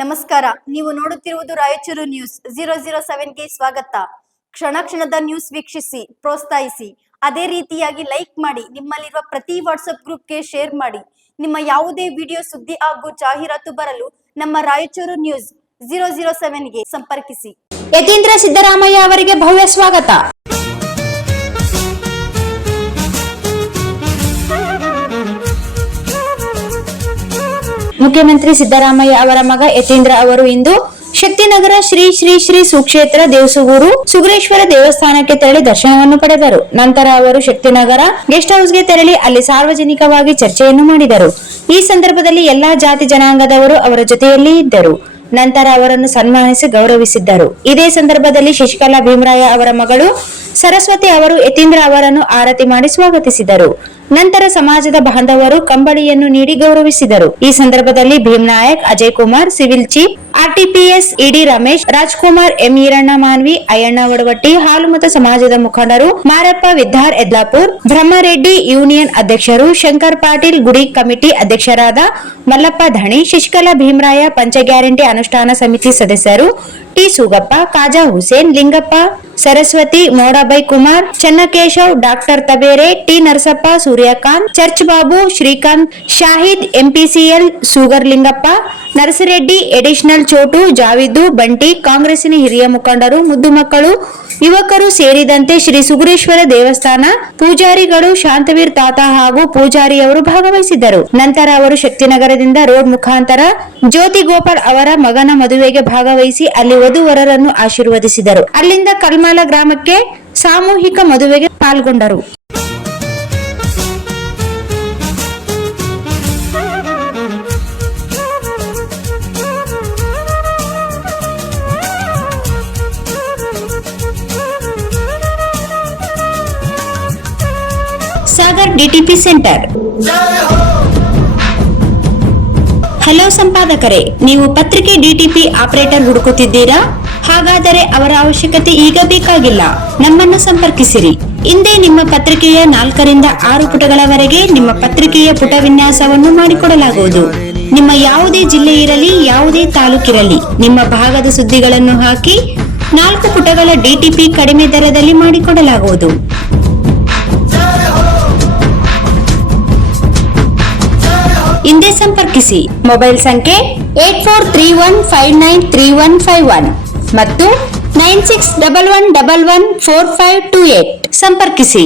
ನಮಸ್ಕಾರ. ನೀವು ನೋಡುತ್ತಿರುವುದು ರಾಯಚೂರು ನ್ಯೂಸ್ 007ಗೆ ಸ್ವಾಗತ. ಕ್ಷಣ ಕ್ಷಣದ ನ್ಯೂಸ್ ವೀಕ್ಷಿಸಿ, ಪ್ರೋತ್ಸಾಹಿಸಿ. ಅದೇ ರೀತಿಯಾಗಿ ಲೈಕ್ ಮಾಡಿ, ನಿಮ್ಮಲ್ಲಿರುವ ಪ್ರತಿ ವಾಟ್ಸ್ಆಪ್ ಗ್ರೂಪ್ಗೆ ಶೇರ್ ಮಾಡಿ. ನಿಮ್ಮ ಯಾವುದೇ ವಿಡಿಯೋ, ಸುದ್ದಿ ಹಾಗೂ ಜಾಹೀರಾತು ಬರಲು ನಮ್ಮ ರಾಯಚೂರು ನ್ಯೂಸ್ 007ಗೆ ಸಂಪರ್ಕಿಸಿ. ಯತೀಂದ್ರ ಸಿದ್ದರಾಮಯ್ಯ ಅವರಿಗೆ ಭವ್ಯ ಸ್ವಾಗತ. ಮುಖ್ಯಮಂತ್ರಿ ಸಿದ್ದರಾಮಯ್ಯ ಅವರ ಮಗ ಯತೀಂದ್ರ ಅವರು ಇಂದು ಶಕ್ತಿನಗರ ಶ್ರೀ ಶ್ರೀ ಶ್ರೀ ಸುಕ್ಷೇತ್ರ ದೇವಸೂಗೂರು ಸುಗ್ರೇಶ್ವರ ದೇವಸ್ಥಾನಕ್ಕೆ ತೆರಳಿ ದರ್ಶನವನ್ನು ಪಡೆದರು. ನಂತರ ಅವರು ಶಕ್ತಿನಗರ ಗೆಸ್ಟ್ ಹೌಸ್ಗೆ ತೆರಳಿ ಅಲ್ಲಿ ಸಾರ್ವಜನಿಕವಾಗಿ ಚರ್ಚೆಯನ್ನು ಮಾಡಿದರು. ಈ ಸಂದರ್ಭದಲ್ಲಿ ಎಲ್ಲಾ ಜಾತಿ ಜನಾಂಗದವರು ಅವರ ಜೊತೆಯಲ್ಲಿ ಇದ್ದರು. ನಂತರ ಅವರನ್ನು ಸನ್ಮಾನಿಸಿ ಗೌರವಿಸಿದ್ದರು. ಇದೇ ಸಂದರ್ಭದಲ್ಲಿ ಶಶಿಕಲಾ ಭೀಮರಾಯ ಅವರ ಮಗಳು ಸರಸ್ವತಿ ಅವರು ಯತೀಂದ್ರ ಅವರನ್ನು ಆರತಿ ಮಾಡಿ ಸ್ವಾಗತಿಸಿದರು. ನಂತರ ಸಮಾಜದ ಬಾಂಧವರು ಕಂಬಳಿಯನ್ನು ನೀಡಿ ಗೌರವಿಸಿದರು. ಈ ಸಂದರ್ಭದಲ್ಲಿ Bheemanayak, Ajay Kumar, civil chief, RTPS ED Ramesh, Rajkumar, M Iranna Manvi, Ayyanna Vadavatti, Halumatha ಸಮಾಜದ ಮುಖಂಡರು, ಮಾರಪ್ಪ ವಿದ್ದಾರ್ ಎದ್ಲಾಪುರ್, ಬ್ರಹ್ಮರೆಡ್ಡಿ ಯೂನಿಯನ್ ಅಧ್ಯಕ್ಷರು, ಶಂಕರ್ ಪಾಟೀಲ್ ಗುಡಿ ಕಮಿಟಿ ಅಧ್ಯಕ್ಷರಾದ ಮಲ್ಲಪ್ಪ ಧಣಿ, ಶಶಿಕಲಾ ಭೀಮರಾಯ ಪಂಚ ಗ್ಯಾರಂಟಿ ಅನುಷ್ಠಾನ ಸಮಿತಿ ಸದಸ್ಯರು T Soogappa, Khaja Hussain, Lingappa, Saraswati, Modabai Kumar, Channakeshav, doctor Tabere, T Narasappa, Suryakant, church Babu, Shrikant, Shahid, MPCL, Sugur Lingappa, Narasareddy, additional Chotu, Javiddu, Bunty, ಕಾಂಗ್ರೆಸ್ಸಿನ ಹಿರಿಯ ಮುಖಂಡರು, ಮುದ್ದು ಮಕ್ಕಳು, ಯುವಕರು ಸೇರಿದಂತೆ ಶ್ರೀ ಸುಗ್ರೇಶ್ವರ ದೇವಸ್ಥಾನ ಪೂಜಾರಿಗಳು, ಶಾಂತವೀರ್ ತಾತ ಹಾಗೂ ಪೂಜಾರಿಯವರು ಭಾಗವಹಿಸಿದ್ದರು. ನಂತರ ಅವರು ಶಕ್ತಿನಗರದಿಂದ ರೋಡ್ ಮುಖಾಂತರ ಜ್ಯೋತಿ ಗೋಪಾಲ್ ಅವರ ಮಗನ ಮದುವೆಗೆ ಭಾಗವಹಿಸಿ ಅಲ್ಲಿ ವಧುವರರನ್ನು ಆಶೀರ್ವದಿಸಿದರು. ಅಲ್ಲಿಂದ ಕಲ್ಮಾಲ ಗ್ರಾಮಕ್ಕೆ ಸಾಮೂಹಿಕ ಮದುವೆಗೆ ಪಾಲ್ಗೊಂಡರು. Sagar DTP centre. ಹಲೋ ಸಂಪಾದಕರೇ, ನೀವು ಪತ್ರಿಕೆ ಡಿಟಿಪಿ ಆಪರೇಟರ್ ಹುಡುಕುತ್ತಿದ್ದೀರಾ? ಹಾಗಾದರೆ ಅವರ ಅವಶ್ಯಕತೆ ಈಗ ಬೇಕಾಗಿಲ್ಲ. ನಮ್ಮನ್ನು ಸಂಪರ್ಕಿಸಿರಿ. ಇಂದೇ ನಿಮ್ಮ ಪತ್ರಿಕೆಯ 4 ರಿಂದ 6 ಪುಟಗಳವರೆಗೆ ನಿಮ್ಮ ಪತ್ರಿಕೆಯ ಪುಟ ವಿನ್ಯಾಸವನ್ನು ಮಾಡಿಕೊಡಲಾಗುವುದು. ನಿಮ್ಮ ಯಾವುದೇ ಜಿಲ್ಲೆ ಇರಲಿ, ಯಾವುದೇ ತಾಲೂಕಿರಲಿ, ನಿಮ್ಮ ಭಾಗದ ಸುದ್ದಿಗಳನ್ನು ಹಾಕಿ 4 ಪುಟಗಳ ಡಿಟಿಪಿ ಕಡಿಮೆ ದರದಲ್ಲಿ ಮಾಡಿಕೊಡಲಾಗುವುದು. ಹಿಂದೆ ಸಂಪರ್ಕಿಸಿ. ಮೊಬೈಲ್ ಸಂಖ್ಯೆ 8431593151 ಮತ್ತು 9611114528 ಸಂಪರ್ಕಿಸಿ.